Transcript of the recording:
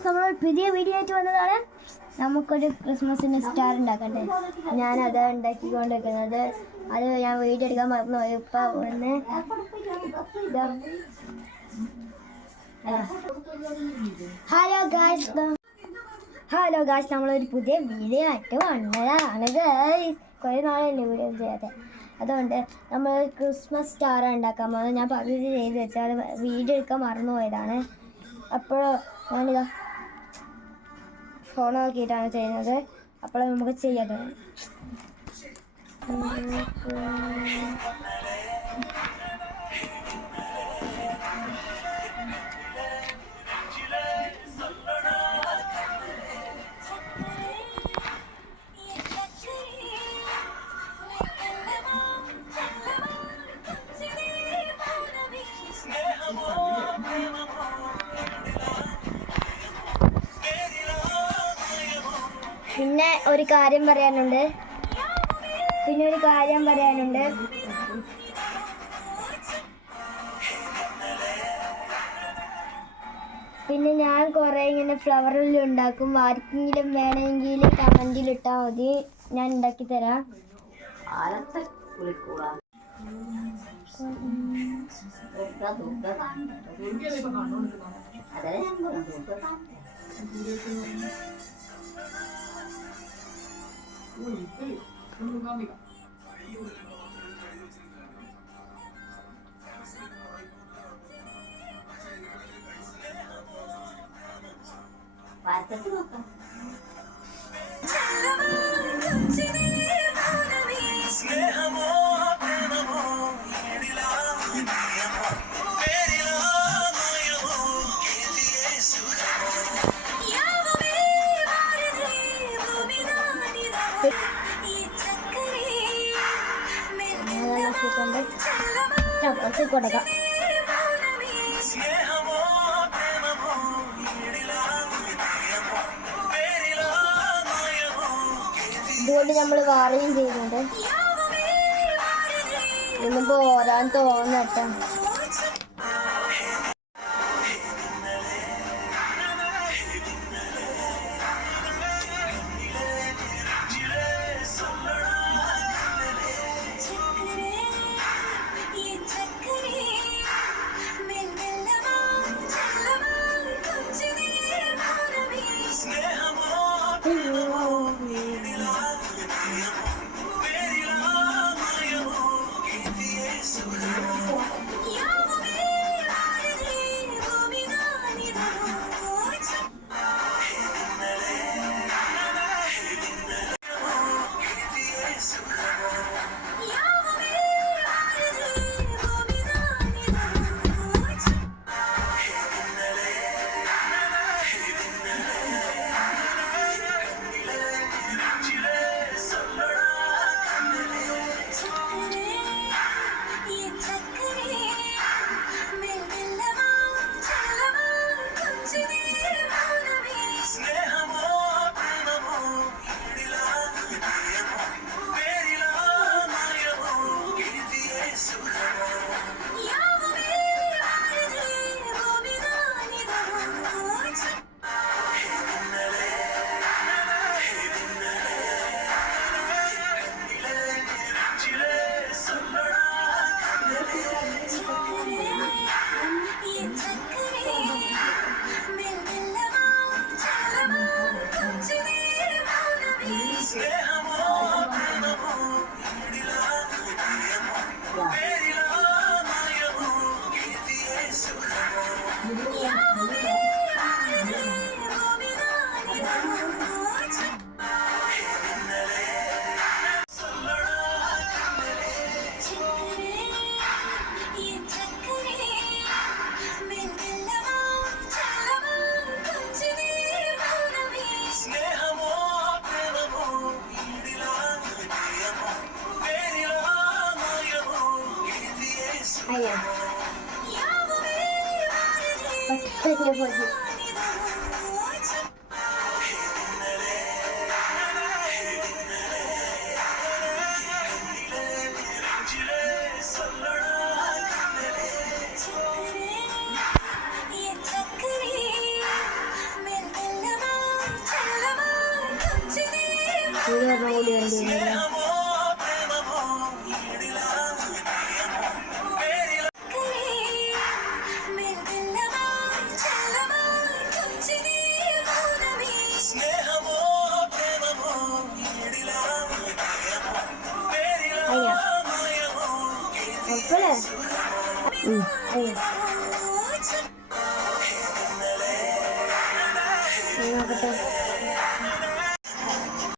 Guys, നമ്മൾ പുതിയ video ആയിട്ട് വന്നതാണ്. നമുക്കൊരു ക്രിസ്മസിന് സ്റ്റാർ ഉണ്ടാക്കണ്ടേ. ഞാനത് ഉണ്ടാക്കിക്കൊണ്ടിരിക്കുന്നത്. അത് ഞാൻ വീഡിയോ എടുക്കാൻ മറന്നുപോയി. ഇപ്പം വന്ന് ഹലോ ഗായ്സ്, നമ്മളൊരു പുതിയ വീഡിയോ ആയിട്ട് വന്നതാണ് ഗായ്സ്. കുറേ നാളല്ലേ വീഡിയോ ചെയ്യാതെ. അതുകൊണ്ട് നമ്മൾ ക്രിസ്മസ് സ്റ്റാർ ഉണ്ടാക്കാൻ പോകുന്നത്. ഞാൻ പകുതി ചെയ്ത് വെച്ചാൽ അത് വീഡിയോ എടുക്കാൻ മറന്നുപോയതാണ്. അപ്പോൾ ഞാനിതാ ഫോൺ നോക്കിയിട്ടാണ് ചെയ്യുന്നത്. അപ്പോൾ നമുക്ക് ചെയ്യാതെ പിന്നെ ഒരു കാര്യം പറയാനുണ്ട്. പിന്നെ ഞാൻ കുറേ ഇങ്ങനെ ഫ്ലവറിൽ ഉണ്ടാക്കും. ആർക്കെങ്കിലും വേണമെങ്കിൽ കമൻറ്റിലിട്ടാൽ മതി, ഞാൻ ഉണ്ടാക്കി തരാം. കൊടുക്കാം. ഇതുകൊണ്ട് നമ്മൾ വാറുകയും ചെയ്യുന്നുണ്ട്. ഇന്നിപ്പോ ഓരാൻ തോന്നട്ടെ. ഒരു ഒരെണ്ണം കൂടി വേണ്ടി വന്നില്ല. അയ്യോ ഉറപ്പല്ലേ? അയ്യോ നോക്കട്ടെ.